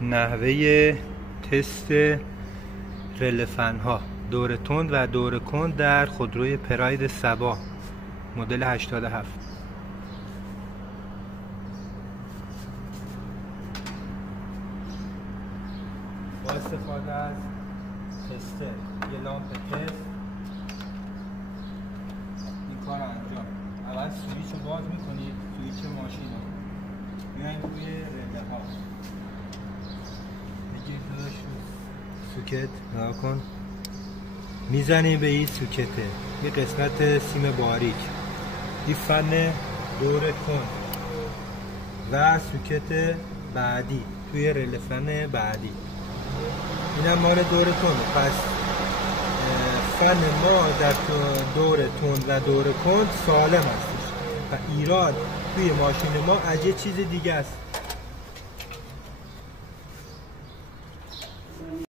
نحوه تست رله فن ها دور تند و دور کند در خودروی پراید صبا مدل 87. با استفاده از تستر یه لامپ تست این کار انجام. اول سویچ رو باز میکنید، سویچ ماشین رو میایم روی رله ها بگیر داداش سوکت نگاه کن، میزنیم به این سوکته، یه قسمت سیم باریک، این فن دور کند و سوکت بعدی توی رله فن بعدی، اینم مال دور تند. پس فن ما در دور تند و دور کند سالم هستش و ایراد توی ماشین ما از یه چیز دیگه است.